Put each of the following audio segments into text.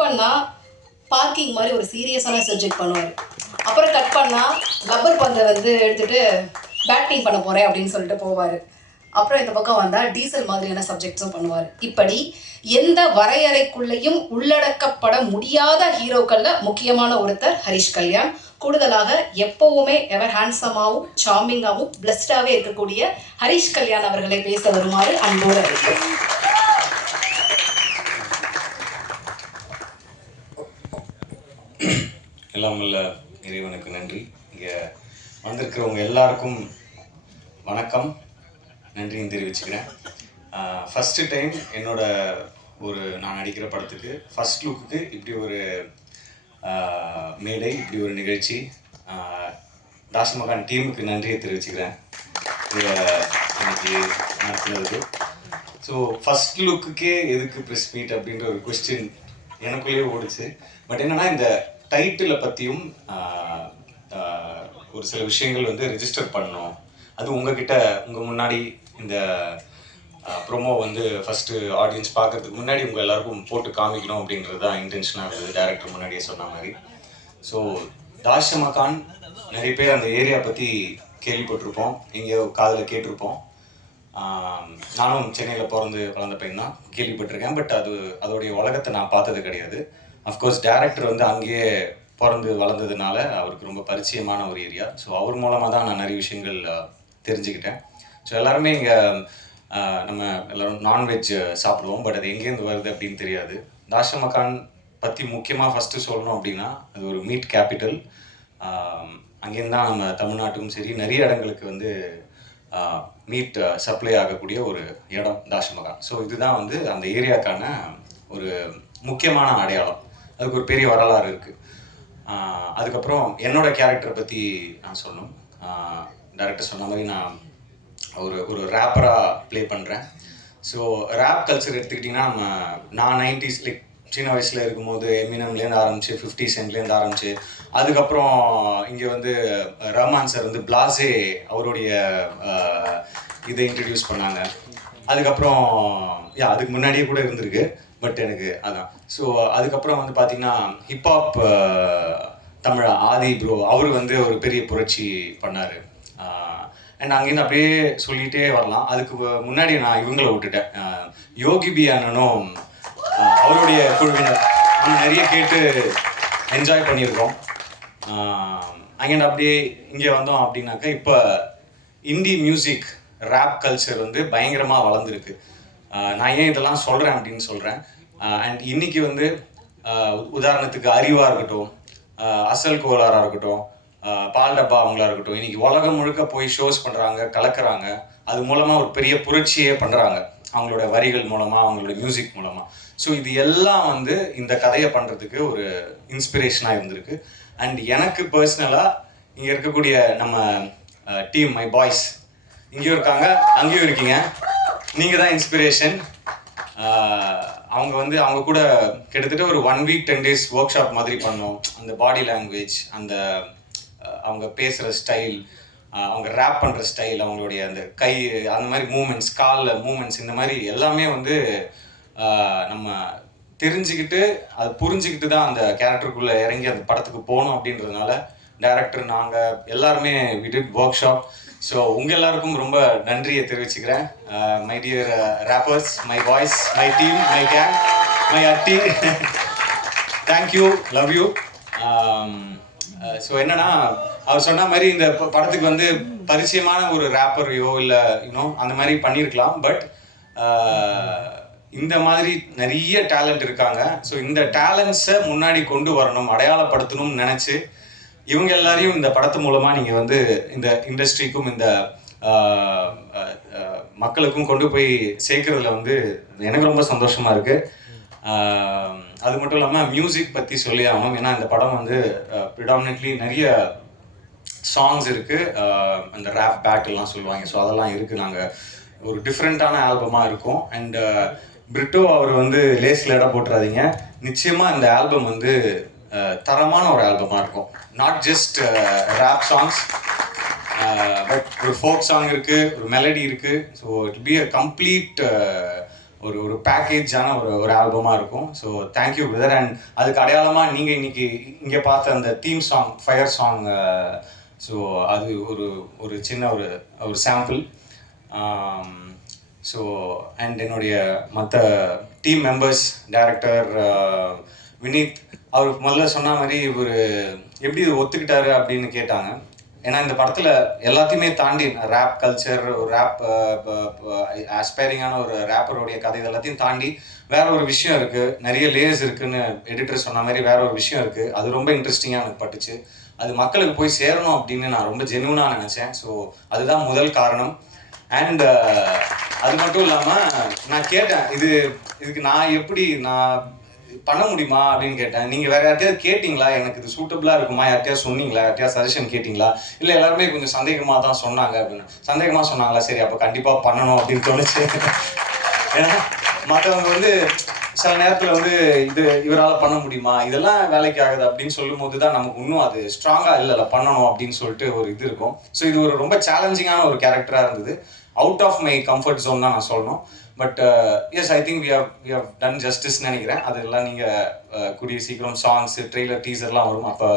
பண்ணால் பார்க்கிங் மாதிரி ஒரு சீரியஸான சப்ஜெக்ட் பண்ணுவார். அப்புறம் கட் பண்ணால் ரப்பர் பந்தை வந்து எடுத்துகிட்டு பேட்டிங் பண்ண போகிறேன் அப்படின்னு சொல்லிட்டு போவார். அப்புறம் இந்த பக்கம் வந்தால் டீசல் மாதிரியான சப்ஜெக்ட்ஸும் பண்ணுவார். இப்படி எந்த வரையறைக்குள்ளேயும் உள்ளடக்கப்பட முடியாத ஹீரோக்களில் முக்கியமான ஒருத்தர் ஹரிஷ் கல்யாண். கூடுதலாக எப்பவுமே எவர் ஹேண்ட்ஸமாகவும் சார்மிங்காகவும் பிளஸ்டாகவே இருக்கக்கூடிய ஹரிஷ் கல்யாண் அவர்களை பேச வருமாறு அன்போடு அழைக்கிறேன். எல்லாம் உள்ள இறைவனுக்கு நன்றி. இங்கே வந்திருக்கிறவங்க எல்லாருக்கும் வணக்கம், நன்றியும் தெரிவிச்சுக்கிறேன். ஃபஸ்ட்டு டைம் என்னோட நான் நடிக்கிற படத்துக்கு ஃபஸ்ட் லுக்குக்கு இப்படி ஒரு மேடை, இப்படி ஒரு நிகழ்ச்சி. தாஷமகான் டீமுக்கு நன்றியை தெரிவிச்சுக்கிறேன் இன்னைக்கு நடத்துனதுக்கு. ஸோ ஃபஸ்ட் லுக்குக்கே எதுக்கு ப்ரெஸ் மீட் அப்படின்ற ஒரு கொஸ்டின் எனக்குள்ளேயே ஓடிச்சு. பட் என்னென்னா, இந்த டைட்டிலை பற்றியும் ஒரு சில விஷயங்கள் வந்து ரெஜிஸ்டர் பண்ணணும். அது உங்கள் முன்னாடி இந்த ப்ரொமோ வந்து ஃபஸ்ட்டு ஆடியன்ஸ் பார்க்கறதுக்கு முன்னாடி உங்கள் எல்லாருக்கும் போட்டு காமிக்கணும் அப்படின்றது தான் இன்டென்ஷனாக இருந்தது, டைரக்டர் முன்னாடியே சொன்ன மாதிரி. ஸோ தாஷமகான் நிறைய பேர் அந்த ஏரியா பற்றி கேள்விப்பட்டிருப்போம், எங்கேயோ காதில் கேட்டிருப்போம். நானும் சென்னையில் பிறந்து வளர்ந்த பையன் தான், கேள்விப்பட்டிருக்கேன். பட் அதோடைய உலகத்தை நான் பார்த்தது கிடையாது. அஃப்கோர்ஸ் டைரக்டர் வந்து அங்கேயே பிறந்து வளர்ந்ததுனால அவருக்கு ரொம்ப பரிச்சயமான ஒரு ஏரியா. ஸோ அவர் மூலமாக தான் நான் நிறைய விஷயங்கள் தெரிஞ்சுக்கிட்டேன். ஸோ எல்லாருமே இங்கே நம்ம எல்லோரும் நான்வெஜ் சாப்பிடுவோம், பட் அது எங்கேருந்து வருது அப்படின்னு தெரியாது. தாஷமகான் பற்றி முக்கியமாக ஃபஸ்ட்டு சொல்லணும் அப்படின்னா, அது ஒரு மீட் கேபிட்டல். அங்கேருந்து தான் நம்ம தமிழ்நாட்டுக்கும் சரி நிறைய இடங்களுக்கு வந்து மீட் சப்ளை ஆகக்கூடிய ஒரு இடம் தாஷமகான். ஸோ இதுதான் வந்து அந்த ஏரியாக்கான ஒரு முக்கியமான அடையாளம். அதுக்கு ஒரு பெரிய வரலாறு இருக்குது. அதுக்கப்புறம் என்னோடய கேரக்டரை பற்றி நான் சொல்லணும். டைரக்டர் சொன்ன மாதிரி நான் ஒரு ரேப்பராக ப்ளே பண்ணுறேன். ஸோ ரேப் கல்ச்சர் எடுத்துக்கிட்டிங்கன்னா, நான் 90s லைக் சின்ன வயசில் இருக்கும்போது எமினம்லேருந்து ஆரம்பிச்சு 50 சென்ட்லேருந்து ஆரம்பிச்சு, அதுக்கப்புறம் இங்கே வந்து ரஹ்மான் சார் வந்து பிளாஸே அவருடைய இதை இன்ட்ரடியூஸ் பண்ணாங்க. அதுக்கப்புறம் அதுக்கு முன்னாடியே கூட இருந்திருக்கு, பட் எனக்கு அதான். ஸோ அதுக்கப்புறம் வந்து பார்த்திங்கன்னா ஹிப்ஹாப் தமிழ் ஆதி ப்ரோ அவர் வந்து ஒரு பெரிய புரட்சி பண்ணார். அண்ட் அங்கேருந்து அப்படியே சொல்லிகிட்டே வரலாம். அதுக்கு முன்னாடி நான் இவங்களை விட்டுட்டேன், யோகி பி அண்ணனும் அவருடைய குழுவினர் நிறைய கேட்டு என்ஜாய் பண்ணியிருக்கோம். அங்கேருந்து அப்படியே இங்கே வந்தோம் அப்படின்னாக்கா, இப்போ இந்தி மியூசிக் ரேப் கல்ச்சர் வந்து பயங்கரமாக வளர்ந்துருக்கு. நான் ஏன் இதெல்லாம் சொல்கிறேன் அப்படின்னு சொல்கிறேன். அண்ட் இன்றைக்கி வந்து உதாரணத்துக்கு அறிவாக இருக்கட்டும், அசல் கோலாராக இருக்கட்டும், பால் டப்பா அவங்களா இருக்கட்டும், இன்றைக்கி உலகம் முழுக்க போய் ஷோஸ் பண்ணுறாங்க, கலக்கிறாங்க. அது மூலமாக ஒரு பெரிய புரட்சியே பண்ணுறாங்க, அவங்களோட வரிகள் மூலமாக, அவங்களோட மியூசிக் மூலமாக. ஸோ இது எல்லாம் வந்து இந்த கதையை பண்ணுறதுக்கு ஒரு இன்ஸ்பிரேஷனாக இருந்திருக்கு. அண்ட் எனக்கு பர்சனலாக இங்கே இருக்கக்கூடிய நம்ம டீம், மை பாய்ஸ் இங்கேயும் இருக்காங்க, அங்கேயும் இருக்கீங்க. நீங்கள் தான் இன்ஸ்பிரேஷன். அவங்க கூட கிட்டத்தட்ட ஒரு 1 week 10 days ஒர்க் ஷாப் மாதிரி பண்ணோம். அந்த பாடி லாங்குவேஜ், அந்த அவங்க பேசுகிற ஸ்டைல், அவங்க ரேப் பண்ணுற ஸ்டைல், அவங்களுடைய அந்த கை அந்த மாதிரி மூமெண்ட்ஸ், காலில் மூமெண்ட்ஸ், இந்த மாதிரி எல்லாமே வந்து நம்ம தெரிஞ்சுக்கிட்டு அதை புரிஞ்சுக்கிட்டு தான் அந்த கேரக்டருக்குள்ளே இறங்கி அந்த படத்துக்கு போகணும் அப்படின்றதுனால டைரக்டர் நாங்கள் எல்லாருமே we did workshop. So உங்கள் எல்லாருக்கும் ரொம்ப நன்றியை தெரிவிச்சுக்கிறேன். My dear rappers, my boys, my team, my gang, my அட்டி, தேங்க்யூ, லவ் யூ. ஸோ என்னன்னா, அவர் சொன்ன மாதிரி இந்த படத்துக்கு வந்து பரிச்சயமான ஒரு ரேப்பரையோ இல்லை அந்த மாதிரி பண்ணியிருக்கலாம். பட் இந்த மாதிரி நிறைய டேலண்ட் இருக்காங்க. ஸோ இந்த டேலண்ட்ஸை முன்னாடி கொண்டு வரணும், அடையாளப்படுத்தணும்னு நினச்சி இவங்க எல்லாரையும் இந்த படத்து மூலமாக நீங்கள் வந்து இந்த இண்டஸ்ட்ரிக்கும் இந்த மக்களுக்கும் கொண்டு போய் சேர்க்கறதுல வந்து எனக்கு ரொம்ப சந்தோஷமாக இருக்குது. அது மட்டும் இல்லாமல் மியூசிக் பற்றி சொல்லி ஆகணும். ஏன்னா இந்த படம் வந்து ப்ரிடாமினெட்லி நிறைய சாங்ஸ் இருக்குது, அந்த ரேப் பேட்டெல்லாம் சொல்லுவாங்க. ஸோ அதெல்லாம் இருக்குது. நாங்கள் ஒரு டிஃப்ரெண்ட்டான ஆல்பமாக இருக்கும். அண்ட் பிரிட்டோ அவர் வந்து லேஸில் இடம் போட்டுறாதீங்க, நிச்சயமாக இந்த ஆல்பம் வந்து தரமான ஒரு ஆல்பமாக இருக்கும். Not just rap songs, but ஒரு ஃபோக் சாங் இருக்குது, ஒரு மெலடி இருக்குது. So it be a complete ஒரு பேக்கேஜான ஒரு ஆல்பமாக இருக்கும். So thank you brother. அண்ட் அதுக்கு அடையாளமாக நீங்கள் இன்னைக்கு இங்கே பார்த்த அந்த theme song fire song, so அது ஒரு சின்ன ஒரு சாம்பிள். ஸோ அண்ட் என்னுடைய மற்ற டீம் மெம்பர்ஸ், டைரக்டர் வினீத், அவர் முதல்ல சொன்ன மாதிரி இவர் எப்படி இது ஒத்துக்கிட்டாரு அப்படின்னு கேட்டாங்க. ஏன்னா இந்த படத்தில் எல்லாத்தையுமே தாண்டி ரேப் கல்ச்சர், ஒரு ரேப் ஆஸ்பைரிங்கான ஒரு ரேப்பருடைய கதை எல்லாத்தையும் தாண்டி வேற ஒரு விஷயம் இருக்குது, நிறைய லேயர்ஸ் இருக்குதுன்னு எடிட்டர் சொன்ன மாதிரி வேற ஒரு விஷயம் இருக்குது. அது ரொம்ப இன்ட்ரெஸ்டிங்காக எனக்கு பட்டுச்சு. அது மக்களுக்கு போய் சேரணும் அப்படின்னு நான் ரொம்ப ஜென்யூனாக நினச்சேன். ஸோ அதுதான் முதல் காரணம். அண்ட் அது மட்டும் இல்லாமல் நான் கேட்டேன், இதுக்கு நான் பண்ண முடியுமா அப்படின்னு கேட்டேன். நீங்கள் வேறு யார்ட்டையாவது கேட்டிங்களா, எனக்கு இது சூட்டபுளாக இருக்குமா, யார்ட்டையாவது சொன்னீங்களா, யார்ட்டையாவது சஜஷன் கேட்டிங்களா? இல்லை எல்லாருமே கொஞ்சம் சந்தேகமாக தான் சொன்னாங்க அப்படின்னு. சந்தேகமாக சொன்னாங்களா, சரி அப்போ கண்டிப்பாக பண்ணணும் அப்படின்னு தோணுச்சு. ஏன்னா மற்றவங்க வந்து சில நேரத்தில் இவரால் பண்ண முடியுமா, இதெல்லாம் வேலைக்கு ஆகுது அப்படின்னு சொல்லும் போது தான் நமக்கு இன்னும் அது ஸ்ட்ராங்காக இல்லை பண்ணணும் அப்படின்னு சொல்லிட்டு ஒரு இது இருக்கும். ஸோ இது ஒரு ரொம்ப சேலஞ்சிங்கான ஒரு கேரக்டராக இருந்தது. Out of my comfort zone தான் நான் சொல்லணும். But yes, I think we have done justice நினைக்கிறேன். அதெல்லாம் நீங்கள் கூடிய சீக்கிரம் சாங்ஸு, ட்ரெய்லர், டீசர்லாம் வரும், அப்போ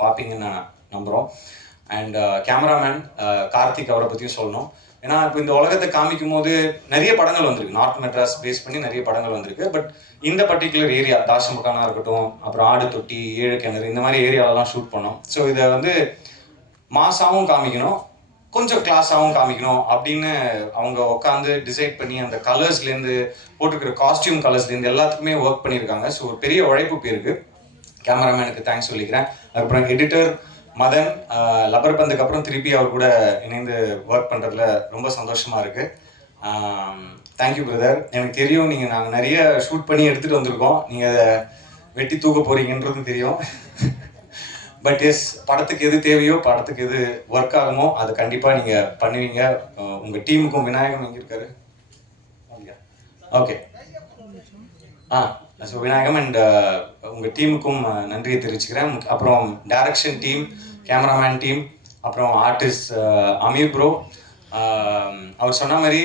பார்ப்பீங்கன்னு நான் நம்புகிறோம். அண்ட் கேமராமேன் கார்த்திக், அவரை பற்றியும் சொல்லணும். ஏன்னா இப்போ இந்த உலகத்தை காமிக்கும் போது நிறைய படங்கள் வந்திருக்கு, நார்த் மெட்ராஸ் பேஸ் பண்ணி நிறைய படங்கள் வந்திருக்கு. பட் இந்த பர்டிகுலர் ஏரியா, தாஷமுகானா இருக்கட்டும், அப்புறம் ஆடு தொட்டி, ஏழு கிணறு, இந்த மாதிரி ஏரியாலலாம் ஷூட் பண்ணோம். ஸோ இதை மாசாவும் காமிக்கணும், கொஞ்சம் கிளாஸாகவும் காமிக்கணும் அப்படின்னு அவங்க உட்காந்து டிசைட் பண்ணி அந்த கலர்ஸ்லேருந்து போட்டுக்கிற காஸ்டியூம் கலர்ஸ்லேருந்து எல்லாத்துக்குமே ஒர்க் பண்ணியிருக்காங்க. ஸோ ஒரு பெரிய உழைப்பு போயிருக்கு. கேமராமேனுக்கு தேங்க்ஸ் சொல்லிக்கிறேன். அதுக்கப்புறம் எடிட்டர் மதன், லப்பர் பந்துக்கு அப்புறம் திருப்பி அவர் கூட இணைந்து ஒர்க் பண்ணுறதுல ரொம்ப சந்தோஷமாக இருக்குது. Thank you brother. எனக்கு தெரியும் நாங்கள் நிறைய ஷூட் பண்ணி எடுத்துகிட்டு வந்திருக்கோம், நீங்கள் அதை வெட்டி தூக்க போகிறீங்கன்றதும் தெரியும். பட் எஸ், படத்துக்கு எது தேவையோ, படத்துக்கு எது ஒர்க் ஆகுமோ அதை கண்டிப்பாக நீங்கள் பண்ணுவீங்க. உங்கள் டீமுக்கும், விநாயகம் எங்கே இருக்காரு? ஓகே, ஸோ விநாயகம் அண்ட் உங்கள் டீமுக்கும் நன்றியை தெரிவிச்சுக்கிறேன். அப்புறம் டைரக்ஷன் டீம், கேமராமேன் டீம், அப்புறம் ஆர்டிஸ்ட் அமீர் ப்ரோ. அவர் சொன்ன மாதிரி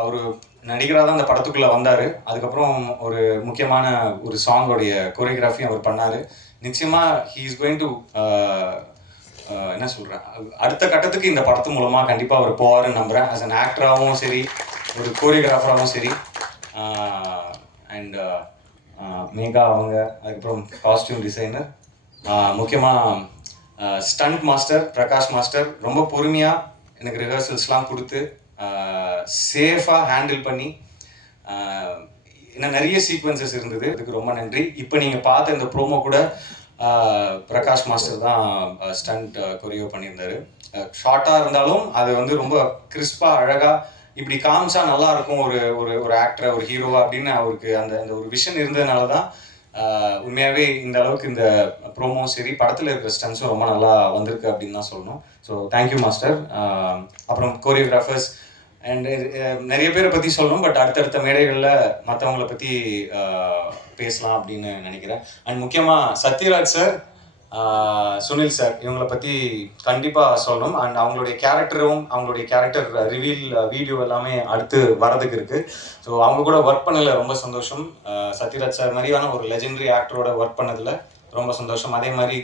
அவர் நடிகராக தான் அந்த படத்துக்குள்ளே வந்தார். அதுக்கப்புறம் ஒரு முக்கியமான ஒரு சாங்கோடைய கோரியோகிராஃபி அவர் பண்ணார். நிச்சயமாக ஹீ இஸ் கோயிங் டு என்ன சொல்கிறேன், அடுத்த கட்டத்துக்கு இந்த படத்து மூலமாக கண்டிப்பாக அவர் போவாருன்னு நம்புகிறேன். ஆஸ் அன் ஆக்டராகவும் சரி, ஒரு கோரியோகிராஃபராகவும் சரி. அண்ட் மேகா அவங்க, அதுக்கப்புறம் காஸ்டியூம் டிசைனர், முக்கியமாக ஸ்டண்ட் மாஸ்டர் பிரகாஷ் மாஸ்டர், ரொம்ப பொறுமையாக எனக்கு ரிஹர்சல்ஸ்லாம் கொடுத்து சேஃபாக ஹேண்டில் பண்ணி, இன்னும் நிறைய சீக்வன்சஸ் இருந்தது, அதுக்கு ரொம்ப நன்றி. இப்போ நீங்கள் பார்த்த இந்த ப்ரோமோ கூட பிரகாஷ் மாஸ்டர் தான் ஸ்டண்ட் கொரியோ பண்ணியிருந்தாரு. ஷார்ட்டாக இருந்தாலும் அது ரொம்ப கிறிஸ்பாக அழகாக இப்படி காமிச்சா நல்லா இருக்கும் ஒரு ஆக்டரை, ஒரு ஹீரோவா அப்படின்னு அவருக்கு அந்த ஒரு விஷன் இருந்ததுனால தான் உண்மையாகவே இந்த அளவுக்கு இந்த ப்ரோமோவும் சரி, படத்தில் இருக்கிற ஸ்டன்ஸும் ரொம்ப நல்லா வந்திருக்கு அப்படின்னு தான் சொல்லணும். So thank you master. அப்புறம் கோரியோகிராஃபர்ஸ் அண்ட் நிறைய பேரை பற்றி சொல்லணும், பட் அடுத்தடுத்த மேடைகளில் மற்றவங்கள பற்றி பேசலாம் அப்படின்னு நினைக்கிறேன். அண்ட் முக்கியமாக சத்யராஜ் சார், சுனில் சார், இவங்களை பற்றி கண்டிப்பாக சொல்லணும். அண்ட் அவங்களுடைய கேரக்டர் ரிவீல் வீடியோ எல்லாமே அடுத்து வரதுக்கு இருக்குது. ஸோ அவங்க கூட ஒர்க் பண்ணதில் ரொம்ப சந்தோஷம். சத்யராஜ் சார் மாதிரியான ஒரு லெஜெண்டரி ஆக்டரோட ஒர்க் பண்ணதில் ரொம்ப சந்தோஷம். அதே மாதிரி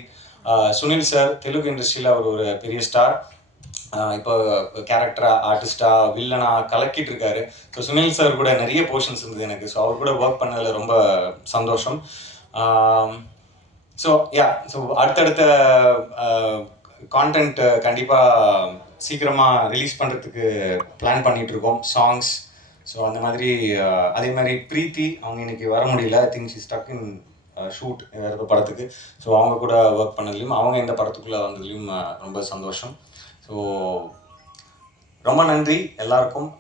சுனில் சார் தெலுங்கு இண்டஸ்ட்ரியில் அவர் ஒரு பெரிய ஸ்டார், இப்போ கேரக்டராக, ஆர்டிஸ்டாக, வில்லனாக கலக்கிட்டு இருக்காரு. ஸோ சுனில் சார் கூட நிறைய போர்ஷன்ஸ் இருந்தது எனக்கு. ஸோ அவர் கூட ஒர்க் பண்ணதில் ரொம்ப சந்தோஷம். ஸோ அடுத்தடுத்த கான்டென்ட் கண்டிப்பாக சீக்கிரமாக ரிலீஸ் பண்ணுறதுக்கு பிளான் பண்ணிகிட்ருக்கோம், சாங்ஸ். ஸோ அந்த மாதிரி அதே மாதிரி ப்ரீத்தி, அவங்க இன்னைக்கு வர முடியல, I think she stuck in shoot வேறு படத்துக்கு. ஸோ அவங்க கூட ஒர்க் பண்ணதுலையும், அவங்க இந்த படத்துக்குள்ளே வந்ததுலையும் ரொம்ப சந்தோஷம். ஸோ ரொம்ப நன்றி எல்லாருக்கும்.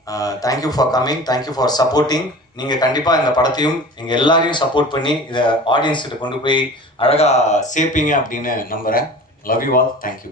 Thank you for coming, thank you for supporting. நீங்கள் கண்டிப்பாக இந்த படத்தையும் எங்கள் எல்லாரையும் சப்போர்ட் பண்ணி இதை ஆடியன்ஸ்கிட்ட கொண்டு போய் அழகாக சேர்ப்பீங்க அப்படின்னு நம்புகிறேன். Love you all. தேங்க்யூ.